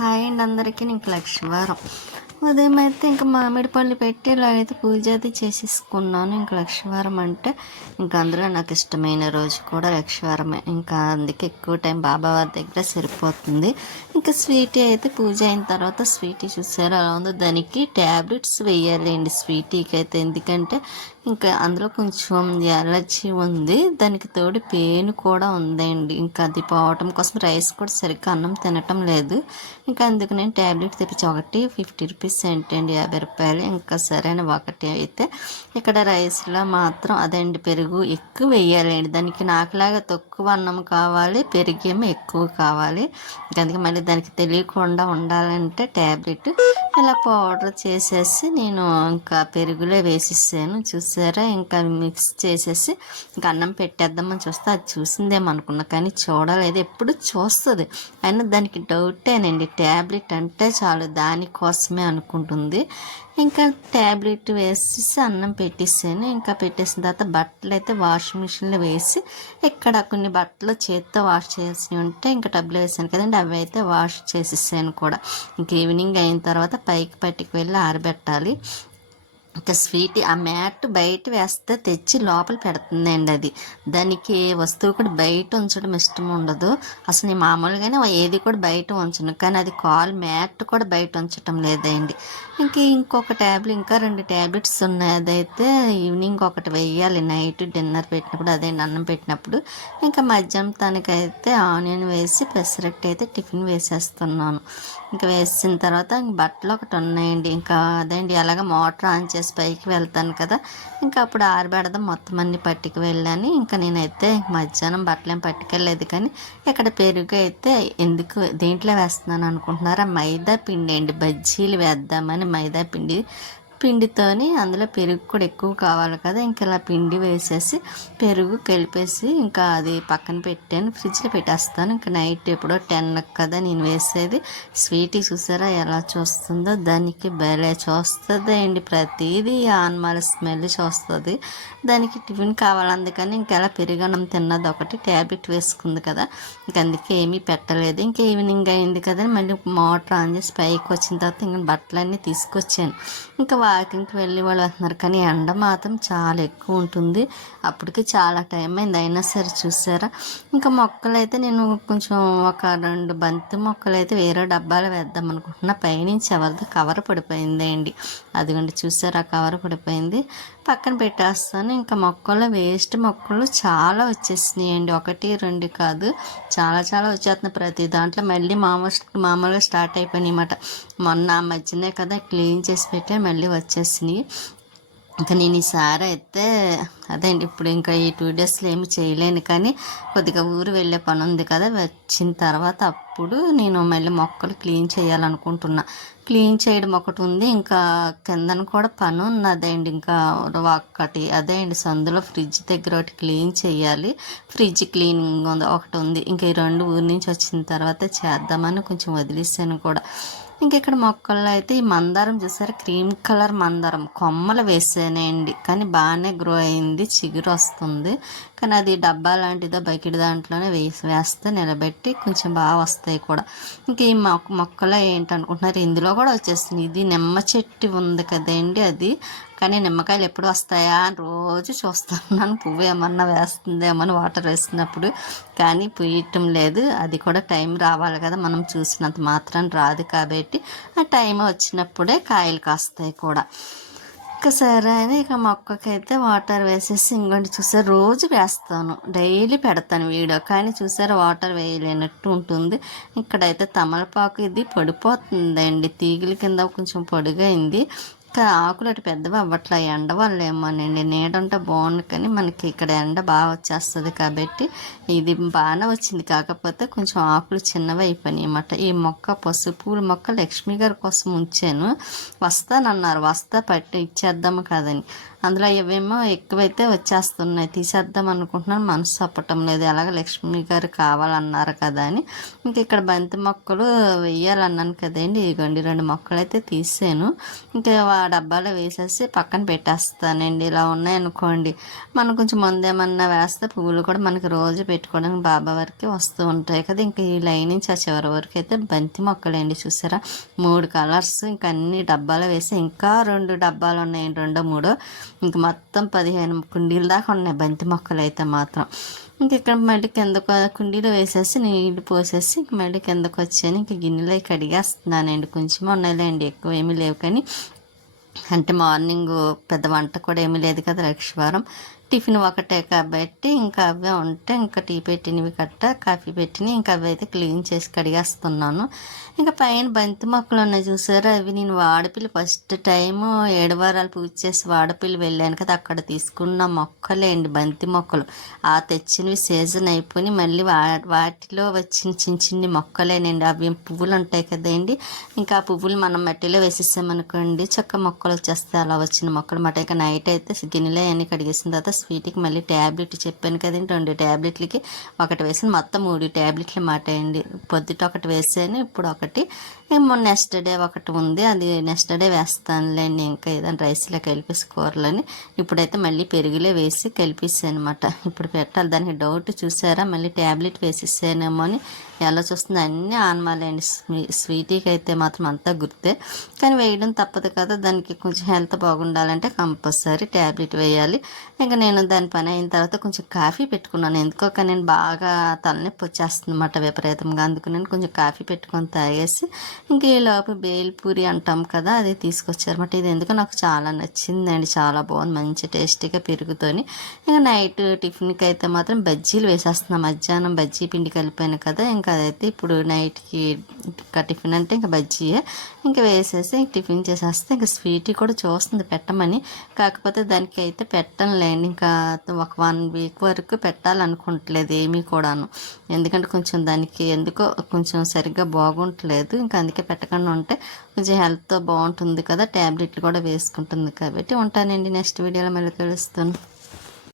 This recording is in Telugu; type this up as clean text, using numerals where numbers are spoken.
హాయ్ అండి అందరికీ. ఇంక లక్షవారం ఉదయం అయితే ఇంకా మామిడి పళ్ళు పెట్టి ఇలాగైతే పూజ అది చేసేసుకున్నాను. ఇంక లక్షవారం అంటే ఇంకా అందులో నాకు ఇష్టమైన రోజు కూడా లక్షవారమే. ఇంకా అందుకే ఎక్కువ టైం బాబావారి దగ్గర సరిపోతుంది. ఇంకా స్వీటీ అయితే పూజ అయిన తర్వాత స్వీటీ చూసారు అలా ఉందో, దానికి ట్యాబ్లెట్స్ వేయాలండి స్వీటీకి అయితే. ఎందుకంటే ఇంకా అందులో కొంచెం ఎలర్జీ ఉంది, దానికి తోడు పెయిన్ కూడా ఉందండి. ఇంకా అది పోవటం కోసం రైస్ కూడా సరిగ్గా అన్నం తినటం లేదు. ఇంకా అందుకు నేను ట్యాబ్లెట్ తెప్పించి ఒకటి 50 రూపీస్ ఏంటండి, 50 రూపాయలు. ఇంకా సరైన ఒకటి అయితే ఇక్కడ రైస్లో మాత్రం అదండి పెరుగు ఎక్కువ వేయాలండి. దానికి నాకులాగా తక్కువ అన్నం కావాలి, పెరుగేమో ఎక్కువ కావాలి. అందుకే మళ్ళీ దానికి తెలియకుండా ఉండాలంటే ట్యాబ్లెట్ ఇలా పౌడర్ చేసేసి నేను ఇంకా పెరుగులో వేసేసాను. చూసారా, ఇంకా మిక్స్ చేసేసి ఇంకా అన్నం పెట్టేద్దామని చూస్తే అది చూసిందేమనుకున్నా, కానీ చూడలేదు. ఎప్పుడు చూస్తుంది అయినా దానికి డౌటేనండి. ట్యాబ్లెట్ అంటే చాలు దానికోసమే అనుకుంటుంది. ఇంకా ట్యాబ్లెట్ వేసేసి అన్నం పెట్టేసాను. ఇంకా పెట్టేసిన తర్వాత బట్టలు అయితే వాషింగ్ మిషన్లో వేసి, ఇక్కడ కొన్ని బట్టలు చేత్తో వాష్ చేసి ఉంటే ఇంకా టబ్లో వేసాను కదండి, అవి అయితే వాష్ చేసేసాను కూడా. ఇంక ఈవినింగ్ అయిన తర్వాత పైకి పట్టుకు వెళ్ళి ఆరబెట్టాలి. ఇంకా స్వీట్ ఆ మ్యాట్ బయట వేస్తే తెచ్చి లోపల పెడుతుందండి. అది దానికి వస్తువు కూడా బయట ఉంచడం ఇష్టం ఉండదు అసలు. నేను మామూలుగానే ఏది కూడా బయట ఉంచను, కానీ అది కాల్ మ్యాట్ కూడా బయట ఉంచటం లేదండి. ఇంకొక ట్యాబ్లెట్, ఇంకా 2 ట్యాబ్లెట్స్ ఉన్నాయి. అదైతే ఈవినింగ్ ఒకటి వేయాలి, నైట్ డిన్నర్ పెట్టినప్పుడు, అదే అన్నం పెట్టినప్పుడు. ఇంకా మధ్యాహ్నం తనకైతే ఆనియన్ వేసి పెసరట్టు అయితే టిఫిన్ వేసేస్తున్నాను. ఇంకా వేసిన తర్వాత బట్టలు ఒకటి ఉన్నాయండి. ఇంకా అదేంటి అలాగ మోటార్ ఆన్ చేసి పైకి వెళ్తాను కదా, ఇంకా అప్పుడు ఆరబెడదాం మొత్తం అన్ని పట్టుకు వెళ్ళాను. ఇంకా నేనైతే మధ్యాహ్నం బట్టలు ఏం పట్టుకెళ్ళలేదు, కానీ ఇక్కడ పెరుగు అయితే ఎందుకు దేంట్లో వేస్తున్నాను అనుకుంటున్నారా, మైదా పిండి అండి. బజ్జీలు వేద్దామని మైదా పిండితోని అందులో పెరుగు కూడా ఎక్కువ కావాలి కదా, ఇంకా ఇలా పిండి వేసేసి పెరుగు కలిపేసి ఇంకా అది పక్కన పెట్టాను, ఫ్రిడ్జ్లో పెట్టేస్తాను. ఇంకా నైట్ ఎప్పుడో 10 కదా నేను వేసేది. స్వీటీ చూసారా ఎలా చూస్తుందో, దానికి భలే చూస్తుంది అండి. ప్రతిదీ ఆన్మాల స్మెల్ చూస్తుంది. దానికి టిఫిన్ కావాలి, అందుకని ఇంకెలా పెరుగన్నం తిన్నది ఒకటి, ట్యాబ్లెట్ వేసుకుంది కదా, ఇంక అందుకే ఏమీ పెట్టలేదు. ఇంకా ఈవినింగ్ అయింది కదా, మళ్ళీ మోటార్ ఆన్ చేసి పైకి వచ్చిన తర్వాత ఇంకా బట్టలన్నీ తీసుకొచ్చాను. ఇంకా వాకింగ్కి వెళ్ళి వాళ్ళు వస్తున్నారు, కానీ ఎండ మాత్రం చాలా ఎక్కువ ఉంటుంది. అప్పటికి చాలా టైం అయింది, అయినా సరే చూసారా. ఇంకా మొక్కలు అయితే నేను కొంచెం ఒక 2 బంతి మొక్కలు అయితే వేరే డబ్బాలు వేద్దాం అనుకుంటున్నా. పైనుంచి ఎవరిది కవర్ పడిపోయింది అండి, అదిగోండి చూసారా కవర్ పడిపోయింది, పక్కన పెట్టేస్తాను. ఇంకా మొక్కలు వేస్ట్ మొక్కలు చాలా వచ్చేసినాయి అండి, 1, 2 కాదు, చాలా చాలా వచ్చేస్తున్నాయి. ప్రతి దాంట్లో మళ్ళీ మామూలుగా స్టార్ట్ అయిపోయినాయి అన్నమాట. మొన్న ఆ మధ్యనే కదా క్లీన్ చేసి పెట్టే మళ్ళీ వచ్చేసినాయి. ఇంకా నేను ఈసారి అయితే అదేంటి ఇప్పుడు ఇంకా ఈ 2 డేస్లో ఏమి చేయలేను, కానీ కొద్దిగా ఊరు వెళ్ళే పని ఉంది కదా, వచ్చిన తర్వాత అప్పుడు నేను మళ్ళీ మొక్కలు క్లీన్ చేయాలనుకుంటున్నా. క్లీన్ చేయడం ఒకటి ఉంది, ఇంకా కిందన కూడా పని ఉన్నదండి. ఇంకా ఒక్కటి అదే అండి, సందులో ఫ్రిడ్జ్ దగ్గర ఒకటి క్లీన్ చేయాలి, ఫ్రిడ్జ్ క్లీనింగ్ ఒకటి ఉంది. ఇంకా ఈ 2 ఊరి నుంచి వచ్చిన తర్వాత చేద్దామని కొంచెం వదిలేసాను కూడా. ఇక్కడ మొక్కల్లో అయితే ఈ మందారం చూసారా, క్రీమ్ కలర్ మందారం కొమ్మలు వేసానండి, కానీ బాగానే గ్రో అయింది, చిగురు వస్తుంది. కానీ అది డబ్బా లాంటిదో బకెట్ దాంట్లోనే వేస్తే నిలబెట్టి కొంచెం బాగా వస్తాయి కూడా. ఈ మొక్కలో ఏంటనుకుంటున్నారు, ఇందులో కూడా వచ్చేస్తుంది. ఇది నిమ్మ చెట్టు ఉంది కదండి అది, కానీ నిమ్మకాయలు ఎప్పుడు వస్తాయా అని రోజు చూస్తున్నాను, పువ్వు ఏమన్నా వేస్తుందేమో అని వాటర్ వేసినప్పుడు, కానీ పూయటం లేదు. అది కూడా టైం రావాలి కదా, మనం చూసినంత మాత్రం రాదు, కాబట్టి ఆ టైం వచ్చినప్పుడే కాయలు కాస్తాయి కూడా. సరే అని మొక్కకైతే వాటర్ వేసేసి ఇంకోటి చూసారు రోజు వేస్తాను, డైలీ పెడతాను వీడియో, కానీ చూసారా వాటర్ వేయలేనట్టు ఉంటుంది. ఇక్కడైతే తమలపాకు ఇది పడిపోతుందండి, తీగల కింద కొంచెం పొడుగైంది. ఆకులు అటు పెద్దవి అవ్వట్లా, ఎండ వల్ల ఏమోనండి. నీడంటే బాగుంది, కానీ మనకి ఇక్కడ ఎండ బాగా వచ్చేస్తుంది కాబట్టి ఇది బాగానే వచ్చింది, కాకపోతే కొంచెం ఆకులు చిన్నవి అయిపోయినాయి అన్నమాట. ఈ మొక్క పసుపు మొక్క లక్ష్మి గారి కోసం ఉంచాను, వస్తానన్నారు, పట్టి ఇచ్చేద్దాము కదని. అందులో ఇవేమో ఎక్కువైతే వచ్చేస్తున్నాయి, తీసేద్దాం అనుకుంటున్నాను, మనసు తప్పటం లేదు. అలాగే లక్ష్మి గారు కావాలన్నారు కదా అని. ఇక్కడ బంతి మొక్కలు వెయ్యాలన్నాను కదండి, ఇదిగోండి 2 మొక్కలు అయితే తీసాను. ఇంకా డబ్బాలో వేసేసి పక్కన పెట్టేస్తానండి. ఇలా ఉన్నాయనుకోండి, మనం కొంచెం ముందేమన్నా వేస్తే పువ్వులు కూడా మనకి రోజు పెట్టుకోవడానికి బాబా వరకు వస్తూ ఉంటాయి కదా. ఇంకా ఈ లైన్ నుంచి ఆ చివరి వరకు అయితే బంతి మొక్కలండి. చూసారా, 3 కలర్స్. ఇంకా అన్ని డబ్బాలో వేసి ఇంకా 2 డబ్బాలు ఉన్నాయండి, 2 3. ఇంక మొత్తం 15 కుండీల దాకా ఉన్నాయి బంతి మొక్కలు అయితే మాత్రం. ఇంక ఇక్కడ మళ్ళీ కిందకు కుండీలో వేసేసి నీళ్ళు పోసేసి ఇంక మళ్ళీ కిందకు వచ్చాను. ఇంక గిన్నెలో కడిగేస్తున్నానండి. కొంచెం ఉన్నాయిలేండి, ఎక్కువ ఏమీ లేవు. కానీ అంటే మార్నింగ్ పెద్ద వంట కూడా ఏమీ లేదు కదా, లక్షవారం. టిఫిన్ ఒకటే కాబట్టి ఇంకా అవే ఉంటే ఇంకా టీ పెట్టినవి కట్ట, కాఫీ పెట్టినవి ఇంకా అవి అయితే క్లీన్ చేసి కడిగేస్తున్నాను. ఇంకా పైన బంతి మొక్కలు ఉన్నాయి చూసారా, అవి నేను వాడపిల్లి ఫస్ట్ టైము 7 వారాలు పూజ చేసి వాడపిల్లి వెళ్ళాను కదా, అక్కడ తీసుకున్న మొక్కలే అండి బంతి మొక్కలు. ఆ తెచ్చినవి సీజన్ అయిపోయి మళ్ళీ వాటిలో వచ్చిన చిన్న చిన్ని మొక్కలేనండి. అవి పువ్వులు ఉంటాయి కదండి, ఇంకా ఆ పువ్వులు మనం మట్టిలో వేసేసామనుకోండి చక్క మొక్కలు వచ్చేస్తాయి. అలా వచ్చిన మొక్కలు మాట. ఇక నైట్ అయితే గిన్నెలో అన్నీ కడిగేసిన తర్వాత స్వీట్కి మళ్ళీ ట్యాబ్లెట్ చెప్పాను కదండి, 2 ట్యాబ్లెట్లకి ఒకటి వేసాను. మొత్తం 3 ట్యాబ్లెట్లు మాట అండి. పొద్దుట ఒకటి వేసాను, ఇప్పుడు ఒకటి. నెక్స్ట్ డే ఒకటి ఉంది, అది నెక్స్ట్ డే వేస్తానులేండి. ఇంకా ఏదైనా రైస్లో కలిపేసి కూరలని. ఇప్పుడైతే మళ్ళీ పెరుగులో వేసి కలిపేసాను అనమాట. ఇప్పుడు పెట్టాలి. దానికి డౌట్ చూసారా, మళ్ళీ ట్యాబ్లెట్ వేసేసానేమో అని. ఎలా చూస్తుంది అన్నీ ఆనమాలండి. స్వీటీకి అయితే మాత్రం అంతా గుర్తే, కానీ వేయడం తప్పదు కదా, దానికి కొంచెం హెల్త్ బాగుండాలంటే కంపల్సరీ ట్యాబ్లెట్ వేయాలి. ఇంకా నేను దాని పని అయిన తర్వాత కొంచెం కాఫీ పెట్టుకున్నాను. ఎందుకో కానీ నేను బాగా తలనొప్పి వచ్చేస్తుంది అన్నమాట విపరీతంగా. అందుకు నేను కొంచెం కాఫీ పెట్టుకొని తాగేసి ఇంక ఈ లోపు బేల్పూరి అంటాం కదా, అది తీసుకొచ్చారన్నమాట. ఇది ఎందుకో నాకు చాలా నచ్చిందండి, చాలా బాగుంది, మంచి టేస్టీగా పెరుగుతోని. ఇంకా నైట్ టిఫిన్కి అయితే మాత్రం బజ్జీలు వేసేస్తున్నాను. మధ్యాహ్నం బజ్జీ పిండి కలిపాను కదా, ఇంకా అదైతే ఇప్పుడు నైట్కి ఇంకా టిఫిన్ అంటే ఇంకా బజ్జీయే. ఇంకా వేసేసి టిఫిన్ చేసేస్తే ఇంకా స్వీట్ కూడా చూస్తుంది పెట్టమని, కాకపోతే దానికి అయితే పెట్టనులేండి. ఇంకా ఒక 1 వీక్ వరకు పెట్టాలనుకుంటలేదు ఏమీ కూడాను. ఎందుకంటే కొంచెం దానికి ఎందుకో కొంచెం సరిగ్గా బాగుంటలేదు. ఇంకా అందుకే పెట్టకుండా ఉంటే కొంచెం హెల్త్ బాగుంటుంది కదా, ట్యాబ్లెట్లు కూడా వేసుకుంటుంది కాబట్టి. ఉంటానండి, నెక్స్ట్ వీడియోలో మళ్ళీ కలుస్తాను.